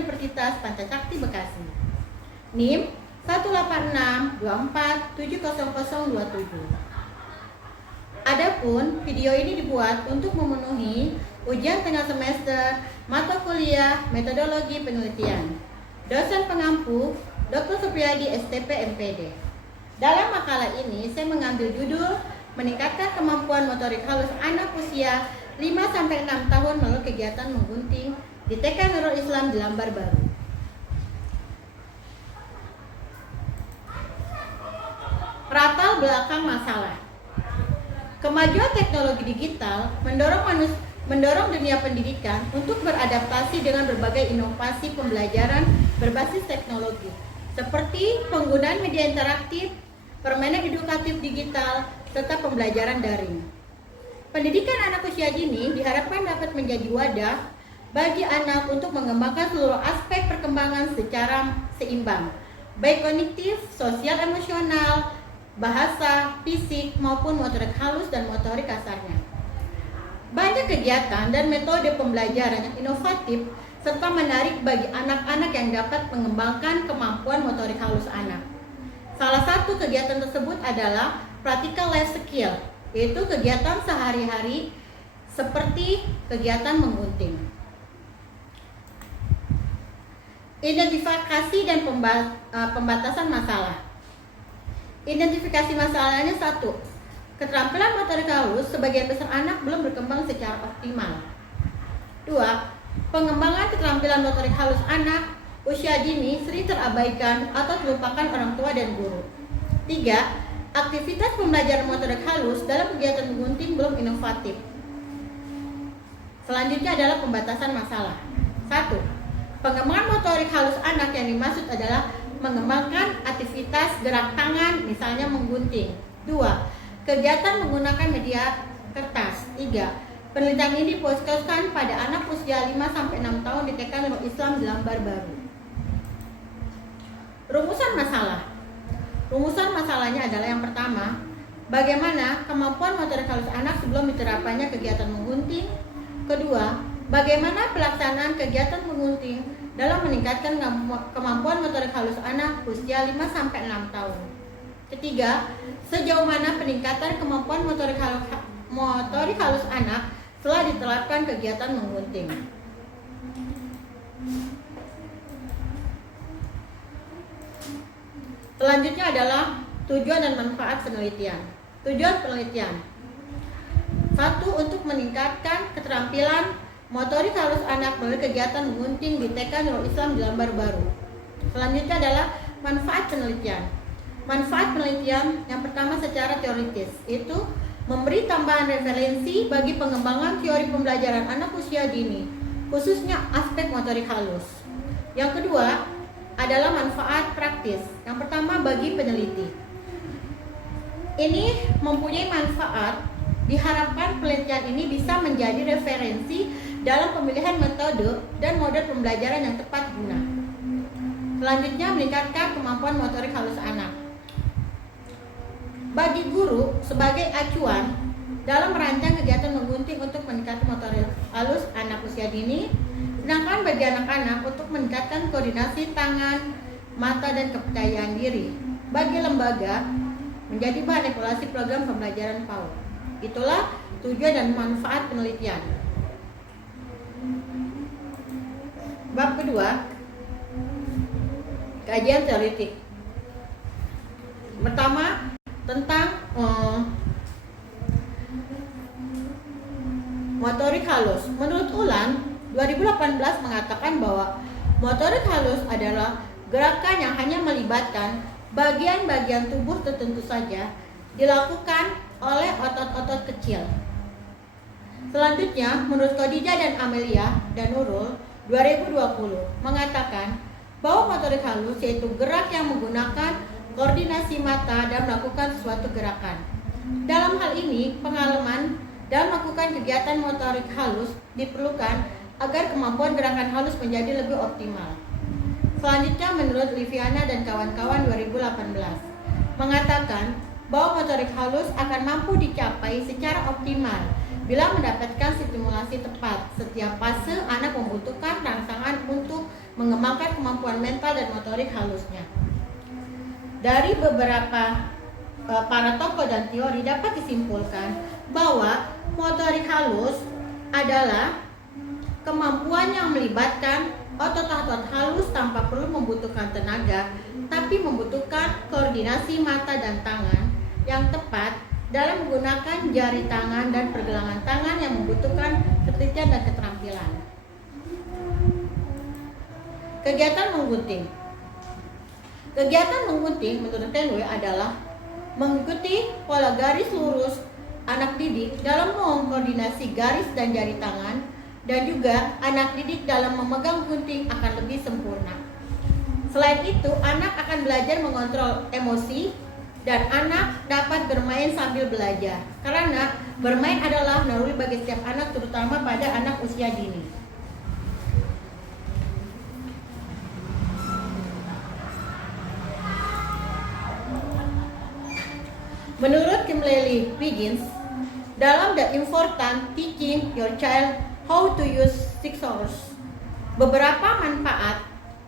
Universitas Pancasakti Bekasi. NIM 18624700027. Adapun video ini dibuat untuk memenuhi ujian tengah semester mata kuliah metodologi penelitian. Dosen pengampu Dr. Supriyadi STP MPD. Dalam makalah ini saya mengambil judul meningkatkan kemampuan motorik halus anak usia 5-6 tahun melalui kegiatan menggunting di TK Nurul Islam di Lambar Baru. Latar belakang masalah. Kemajuan teknologi digital mendorong dunia pendidikan untuk beradaptasi dengan berbagai inovasi pembelajaran berbasis teknologi, seperti penggunaan media interaktif, permainan edukatif digital, serta pembelajaran daring. Pendidikan anak usia dini diharapkan dapat menjadi wadah bagi anak untuk mengembangkan seluruh aspek perkembangan secara seimbang, baik kognitif, sosial, emosional, bahasa, fisik, maupun motorik halus dan motorik kasarnya. Banyak kegiatan dan metode pembelajaran yang inovatif serta menarik bagi anak-anak yang dapat mengembangkan kemampuan motorik halus anak. Salah satu kegiatan tersebut adalah practical life skill, yaitu kegiatan sehari-hari seperti kegiatan menggunting. Identifikasi dan pembatasan masalah. Identifikasi masalahnya: 1. Keterampilan motorik halus sebagian besar anak belum berkembang secara optimal. 2. Pengembangan keterampilan motorik halus anak usia dini sering terabaikan atau terlupakan orang tua dan guru. 3. Aktivitas pembelajaran motorik halus dalam kegiatan menggunting belum inovatif. Selanjutnya adalah pembatasan masalah. 1. Pengembangan motorik halus anak yang dimaksud adalah mengembangkan aktivitas gerak tangan, misalnya menggunting. 2. Kegiatan menggunakan media kertas. 3. Penelitian ini difokuskan pada anak usia 5-6 tahun di TK Nurul Islam di Lambar Baru. Rumusan masalah. Rumusan masalahnya adalah yang pertama, bagaimana kemampuan motorik halus anak sebelum diterapkannya kegiatan menggunting. Kedua, bagaimana pelaksanaan kegiatan menggunting dalam meningkatkan kemampuan motorik halus anak usia 5-6 tahun. Ketiga, sejauh mana peningkatan kemampuan motorik halus anak setelah diterapkan kegiatan menggunting. Selanjutnya adalah tujuan dan manfaat penelitian. Tujuan penelitian: 1. Untuk meningkatkan keterampilan motorik halus anak melalui kegiatan menggunting di TK Nurul Islam di Lambar Baru. Selanjutnya adalah manfaat penelitian. Manfaat penelitian yang pertama secara teoritis, yaitu memberi tambahan referensi bagi pengembangan teori pembelajaran anak usia dini, khususnya aspek motorik halus. Yang kedua adalah manfaat praktis. Yang pertama bagi peneliti. Ini mempunyai manfaat. Diharapkan penelitian ini bisa menjadi referensi dalam pemilihan metode dan model pembelajaran yang tepat guna. Selanjutnya, meningkatkan kemampuan motorik halus anak. Bagi guru sebagai acuan dalam merancang kegiatan menggunting untuk meningkatkan motorik halus anak usia dini, sedangkan bagi anak-anak untuk meningkatkan koordinasi tangan, mata, dan kepercayaan diri. Bagi lembaga, menjadi bahan evaluasi program pembelajaran PAUD. Itulah tujuan dan manfaat penelitian. Bab kedua, kajian teoretik. Pertama, tentang motorik halus. Menurut Ulan, 2018 mengatakan bahwa motorik halus adalah gerakan yang hanya melibatkan bagian-bagian tubuh tertentu saja, dilakukan oleh otot-otot kecil. Selanjutnya, menurut Khadijah dan Amelia dan Nurul 2020 mengatakan bahwa motorik halus yaitu gerak yang menggunakan koordinasi mata dan melakukan suatu gerakan. Dalam hal ini, pengalaman dalam melakukan kegiatan motorik halus diperlukan agar kemampuan gerakan halus menjadi lebih optimal. Selanjutnya, menurut Liviana dan kawan-kawan 2018 mengatakan bahwa motorik halus akan mampu dicapai secara optimal bila mendapatkan stimulasi tepat. Setiap fase anak membutuhkan rangsangan untuk mengembangkan kemampuan mental dan motorik halusnya. Dari beberapa para tokoh dan teori dapat disimpulkan bahwa motorik halus adalah kemampuan yang melibatkan otot-otot halus tanpa perlu membutuhkan tenaga, tapi membutuhkan koordinasi mata dan tangan yang tepat dalam menggunakan jari tangan dan pergelangan tangan yang membutuhkan ketelitian dan keterampilan. Kegiatan menggunting. Kegiatan menggunting menurut Tenwe adalah mengikuti pola garis lurus anak didik dalam mengkoordinasi garis dan jari tangan, dan juga anak didik dalam memegang gunting akan lebih sempurna. Selain itu, anak akan belajar mengontrol emosi dan anak dapat bermain sambil belajar, karena bermain adalah naluri bagi setiap anak, terutama pada anak usia dini. Menurut Kimberly Wiggins, dalam The Important Teaching Your Child How to Use Scissors, beberapa manfaat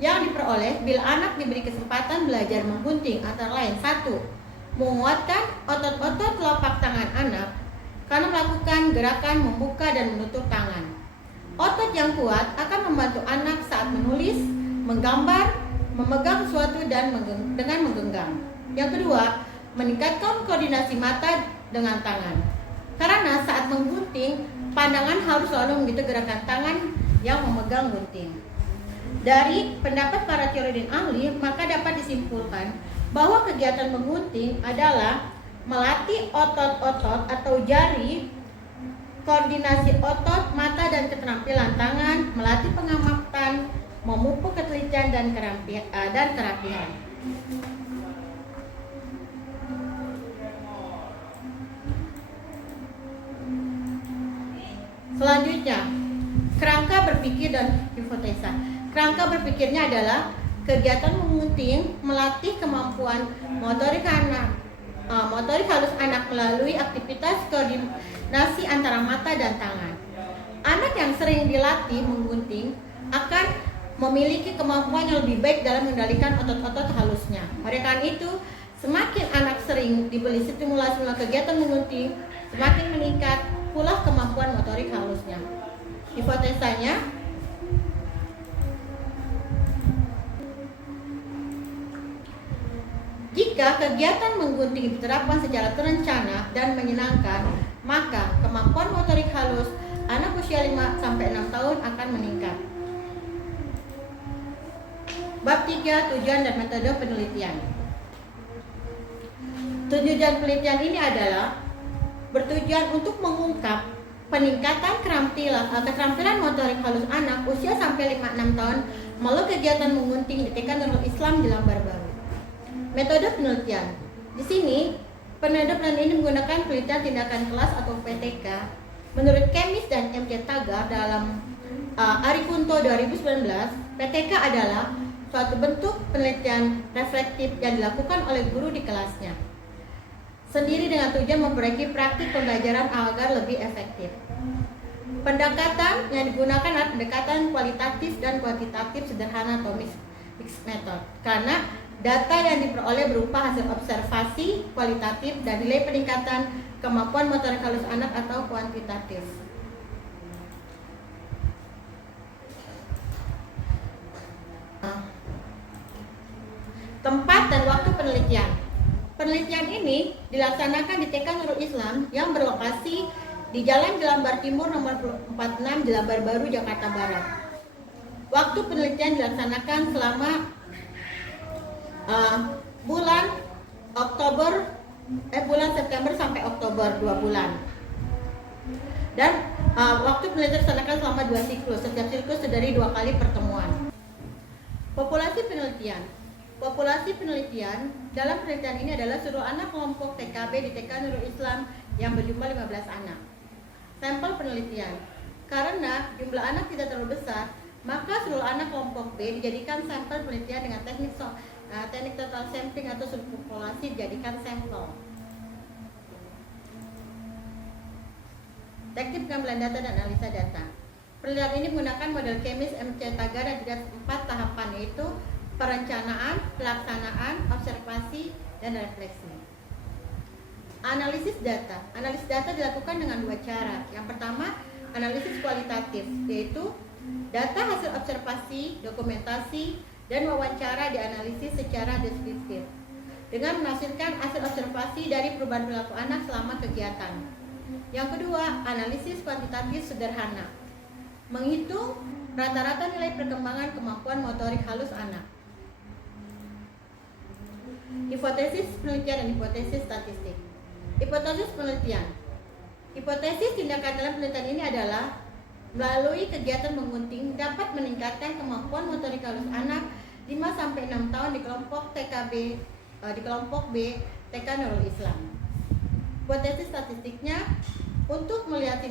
yang diperoleh bila anak diberi kesempatan belajar menggunting antara lain: 1. Menguatkan otot-otot telapak tangan anak karena melakukan gerakan membuka dan menutup tangan. Otot yang kuat akan membantu anak saat menulis, menggambar, memegang sesuatu dan dengan menggenggam. Yang kedua, meningkatkan koordinasi mata dengan tangan. Karena saat menggunting, pandangan harus selalu mengikuti gerakan tangan yang memegang gunting. Dari pendapat para teori dan ahli, maka dapat disimpulkan bahwa kegiatan menggunting adalah melatih otot-otot atau jari, koordinasi otot, mata dan keterampilan tangan, melatih pengamatan, memupuk ketelitian dan kerapihan. Selanjutnya, kerangka berpikir dan hipotesa. Kerangka berpikirnya adalah kegiatan menggunting melatih kemampuan motorik halus anak melalui aktivitas koordinasi antara mata dan tangan. Anak yang sering dilatih menggunting akan memiliki kemampuan yang lebih baik dalam mengendalikan otot-otot halusnya. Oleh karena itu, semakin anak sering diberi stimulasi melalui kegiatan menggunting, semakin meningkat pula kemampuan motorik halusnya. Hipotesanya, jika kegiatan menggunting diterapkan secara terencana dan menyenangkan, maka kemampuan motorik halus anak usia 5-6 tahun akan meningkat. Bab 3, tujuan dan metode penelitian. Tujuan penelitian ini adalah bertujuan untuk mengungkap peningkatan keterampilan motorik halus anak usia sampai 5-6 tahun melalui kegiatan menggunting di TK Nurul Islam di Lambar Baru. Metode penelitian. Di sini, metode penelitian ini menggunakan penelitian tindakan kelas atau PTK. Menurut Kemis dan MC Tagar dalam Arikunto 2019, PTK adalah suatu bentuk penelitian reflektif yang dilakukan oleh guru di kelasnya, sendiri dengan tujuan memperbaiki praktik pembelajaran agar lebih efektif. Pendekatan yang digunakan adalah pendekatan kualitatif dan kuantitatif sederhana atau mixed method, karena data yang diperoleh berupa hasil observasi kualitatif dan nilai peningkatan kemampuan motorik halus anak atau kuantitatif. Tempat dan waktu penelitian. Penelitian ini dilaksanakan di TK Nurul Islam yang berlokasi di Jalan Jelambar Timur nomor 46 Jelambar Baru, Jakarta Barat. Waktu penelitian dilaksanakan selama bulan September sampai Oktober, 2 bulan. Dan waktu penelitian dilaksanakan selama 2 siklus, setiap siklus dari 2 kali pertemuan. Populasi penelitian. Populasi penelitian dalam penelitian ini adalah seluruh anak kelompok TKB di TK Nurul Islam yang berjumlah 15 anak. Sampel penelitian. Karena jumlah anak tidak terlalu besar, maka seluruh anak kelompok B dijadikan sampel penelitian dengan teknik total sampling atau subpopulasi dijadikan sampel. Teknik pengambilan data dan analisa data. Penelitian ini menggunakan model Kemis MC Tagar dan juga 4 tahapan, yaitu perencanaan, pelaksanaan, observasi, dan refleksi. Analisis data. Analisis data dilakukan dengan 2 cara. Yang pertama, analisis kualitatif, yaitu data hasil observasi, dokumentasi, dan wawancara dianalisis secara deskriptif dengan menghasilkan hasil observasi dari perubahan perilaku anak selama kegiatan. Yang kedua, analisis kuantitatif sederhana, menghitung rata-rata nilai perkembangan kemampuan motorik halus anak. Hipotesis penelitian dan hipotesis statistik. Hipotesis penelitian. Hipotesis tindakan dalam penelitian ini adalah melalui kegiatan menggunting dapat meningkatkan kemampuan motorik halus anak 5-6 tahun di kelompok TKB, di kelompok B TK Nurul Islam. Hipotesis statistiknya, untuk melihat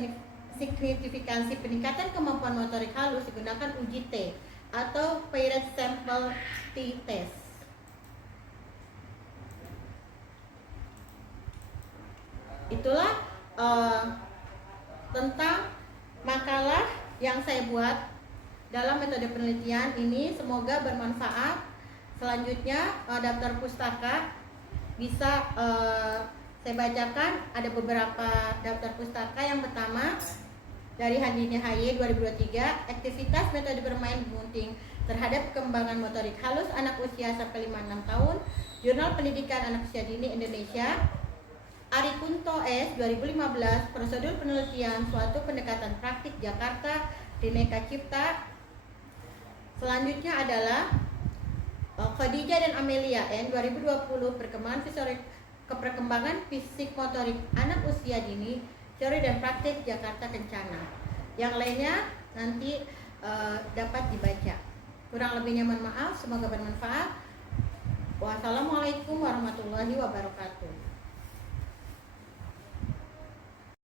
signifikansi peningkatan kemampuan motorik halus digunakan uji T atau Paired Sample T-Test. Itulah tentang makalah yang saya buat dalam metode penelitian ini, semoga bermanfaat. Selanjutnya daftar pustaka bisa saya bacakan. Ada beberapa daftar pustaka. Yang pertama dari Handini HY 2023, aktivitas metode bermain gunting terhadap perkembangan motorik halus anak usia sampai 5-6 tahun, Jurnal Pendidikan Anak Usia Dini Indonesia. Ari Kunto S 2015, prosedur penelitian suatu pendekatan praktik Jakarta, Dineka Cipta. Selanjutnya adalah Khadijah dan Amelia N 2020, perkembangan fisik motorik anak usia dini, teori dan praktik Jakarta Kencana. Yang lainnya nanti dapat dibaca. Kurang lebihnya mohon maaf, semoga bermanfaat. Wassalamualaikum warahmatullahi wabarakatuh.